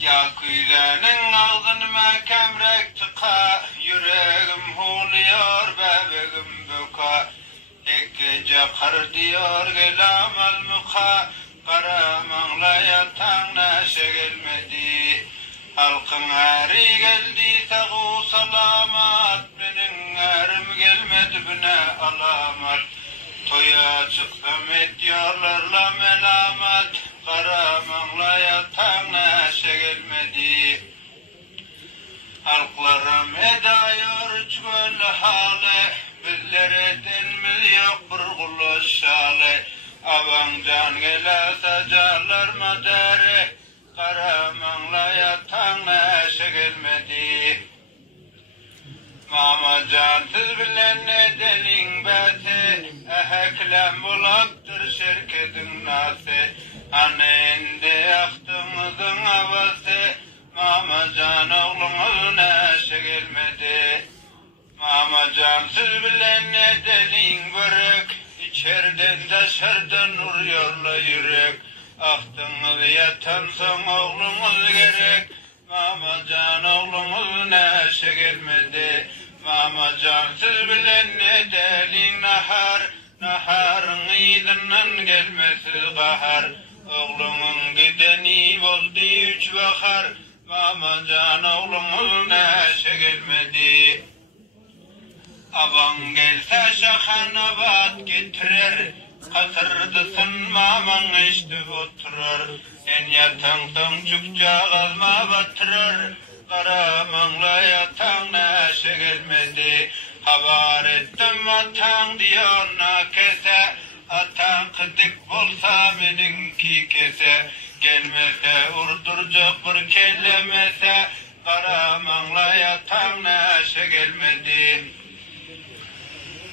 Ya kuyganın ağzınıma kemrek tıka, yüreğim huluyor bebeğim büka. Tek gece kar diyor gelamal muka, karamanla yatan neşe gelmedi. Halkın eri geldi sağ salamat, benim erim gelmedi bine alamat. Toya çıktım ediyorlarla melamat, karamanla yatan neşe gelmedi. Halklarım edayır çöl hale, bizlere denmil yok bir kulu şale. Avancan gele sacarlar madare, karamanla yatan neşe gelmedi. Mamacan siz bilen ne delin besi, eheklem bulaptır şirketin nası. Anneinde yaktığımızın havası, Mamacan oğlumuz neşe gelmedi. Mamacan siz bilen ne delin börek, İçerden dışarıdan vuruyorla yürek. Ahtınız yatan son oğlumuz gerek, Mamacan oğlumuz neşe gelmedi. Mamacan siz bilen ne delin nahar, naharın iyidinden gelmesi kahar. Oğlumun gideni oldu üç bahar, Mamacan oğlumuz neşe gelmedi. Avan gelse şahana bat getirir, katırdısın maman işte oturur. En yatanktan çukça kazma batırır, karamanla yatan neşe gelmedi. Havar ettim atan diyor nakese, atan kıdık bolsa benimki kese. Gelmese urduracak bir kellemese, karamanla yatan neşe gelmedi.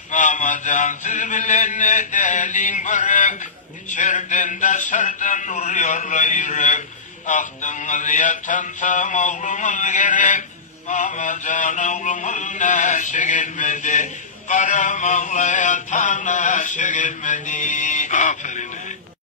Mamacan siz bilen ne delin börek, İçerden dışarıdan vuruyorla yürek. Ahtınız yatansa oğlumuz gerek, Mamacan oğlumuz neşe gelmedi. Karamanla yatan neşe gelmedi.